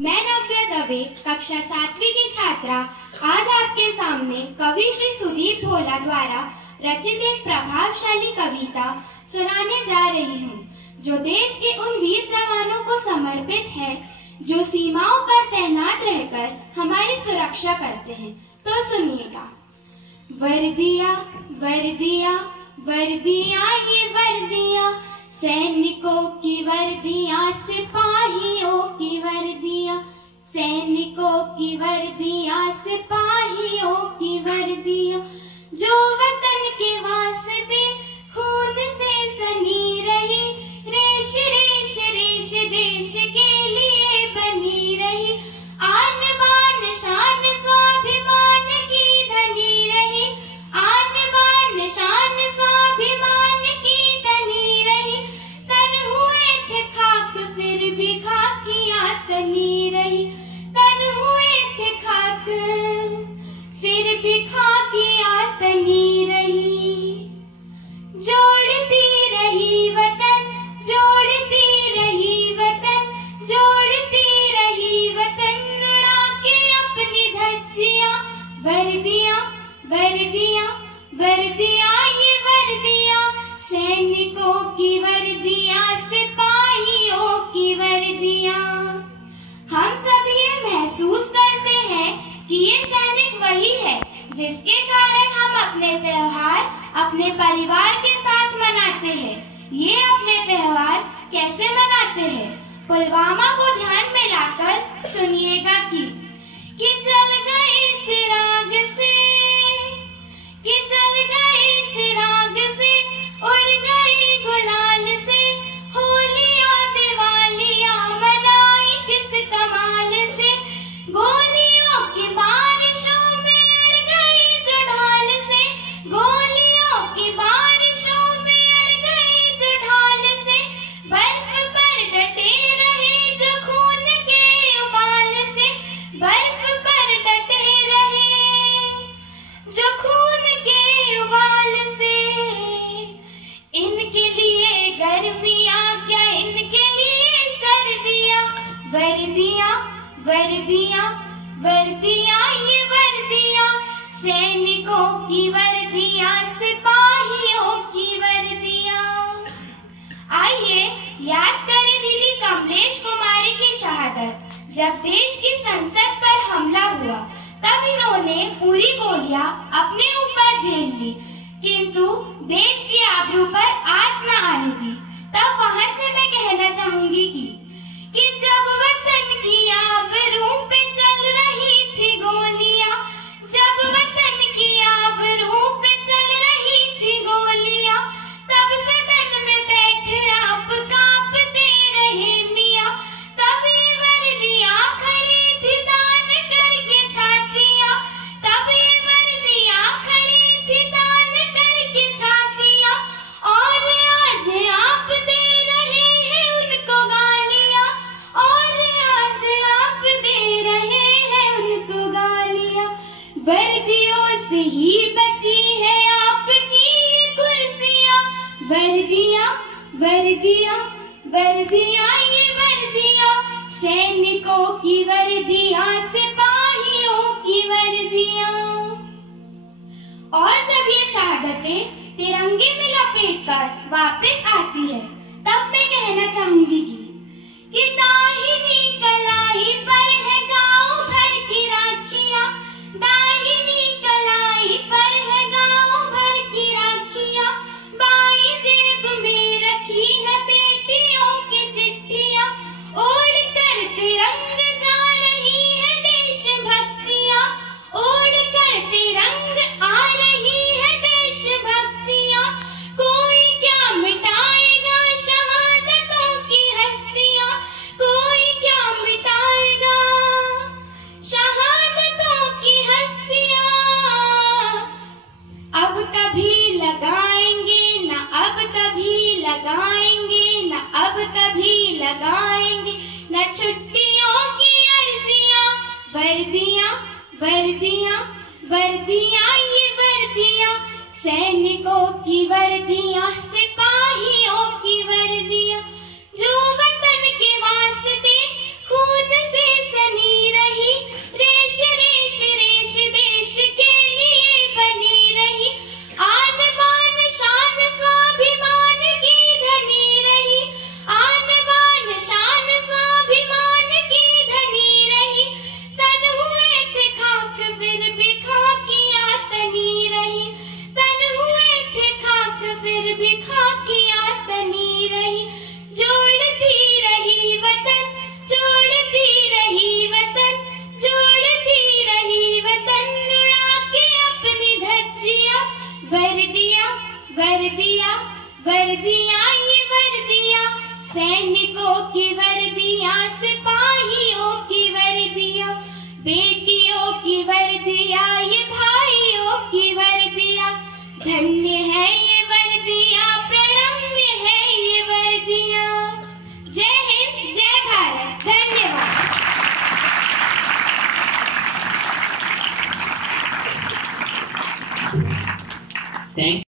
मैं नव्या दवे कक्षा 7वीं की छात्रा आज आपके सामने कवि श्री सुदीप भोला द्वारा रचित एक प्रभावशाली कविता सुनाने जा रही हूँ, जो देश के उन वीर जवानों को समर्पित है जो सीमाओं पर तैनात रहकर हमारी सुरक्षा करते हैं। तो सुनिएगा। वर्दिया वर्दिया वर्दिया ये वर्दिया, सैनिकों की वर्दियां, सिपाहियों की वर्दियां, सैनिकों की वर्दियां, सिपाहियों की वर्दियां, जो वतन के वास्ते खून से सनी रही, रेश रेश रेश देश के लिए बनी रही, आन बान शान स्वाभिमान की धनी रही, आन बान शान स्वाभिमान की धनी रही, तन हुए थे खाक फिर भी खाकियां तनी रही, तन हुए थे खाक फिर भी खाकियां तनी रही, जोड़ती रही वतन, जोड़ती रही वतन, जोड़ती रही वतन, उड़ा के अपनी धज्जियां, वर्दियां वर्दियां वर्दियां ये वर्दियां, सैनिकों की वर्दियां, सिपाहियों की वर्दियां। हम सब ये महसूस करते हैं कि ये सैनिक वही है जिसके कारण हम अपने त्योहार अपने परिवार के साथ मनाते हैं। ये अपने त्योहार कैसे मनाते हैं, पुलवामा को ध्यान में लाकर सुनिएगा कि जल गए चिराग से, कि जल गए चिराग से, उड़ गई गुलाल से, होलियां दिवालियां मनाई किस कमाल से, गोलियों की बारिशों में अड़ गई जो ढाल से, गोलियों की बारिशों में अड़ गई जो ढाल से, बर्फ पर डटे रहे जो खून के उबाल से, बर्फ पर डटे रहे जो खून के उबाल से, इनके लिए गर्मियां क्या इनके लिए सर्दियां, वर्दियां वर्दियां वर्दियां ये वर्दियां, सैनिकों की वर्दियां, सिपाहियों की वर्दियां। आइए याद करें दीदी कमलेश कुमारी की शहादत। जब देश की संसद पर हमला हुआ तब इन्होंने पूरी गोलियां अपने ऊपर झेल ली, किंतु देश की आबरू पर आंच न आने दी। तब वहां से मैं कहना चाहूंगी कि जब वतन की आबरू पे चल रही थी गोलियां, जब वतन की आबरू पे चल रही थी गोलियां, तब सदन में बैठ आप कांपते रहे मियां, तब ये वर्दियां खड़ी थी दान करके छातियां, तब ये वर्दियां खड़ी थी दान करके छातियां, और आज आप दे रहे हैं उनको गालियां, और आज आप दे रहे हैं उनको गालियां, वर्दियों से ही बची है आपकी ये कुर्सियां, वर्दियां वर्दियां वर्दियां ये वर्दियां, सैनिकों की वर्दियां, सिपाहियों की वर्दियां। और जब ये शहादतें तिरंगे में लपेटकर वापस आती है तब मैं कहना चाहूंगी कि दाहिनी कलाई पर है गांव भर की राखियां, दाहिनी कलाई पर है गांव भर की राखियां, बाईं जेब में रखी है बेटियों की चिट्ठियां, ओढ़ कर तिरंग जा रही है देशभक्तियां, ओढ़ कर तिरंग आ रही है देशभक्तियां, कोई क्या मिटाएगा शहादतों की हस्तियां, कोई क्या मिटाएगा शहादतों की हस्तियां, अब कभी लगाएंगे न अब कभी लगाएंगे न अब कभी लगाएंगे न छुट्टियों की अर्जियां, वर्दियां वर्दियां वर्दियां ये वर्दियां, सैनिकों की वर्दियां, सिपाहियों की वर्दियां, जो वतन के वास्ते खून से वर्दियां वर्दियां वर्दियां ये वर्दियां, सैनिकों की वर्दियां, सिपाहियों की वर्दियां, बेटियों की वर्दियां, ये भाइयों की वर्दियां। धन्य है ये वर्दियां, प्रणम्य है ये वर्दियां। जय हिंद, जय भारत, धन्यवाद। थैंक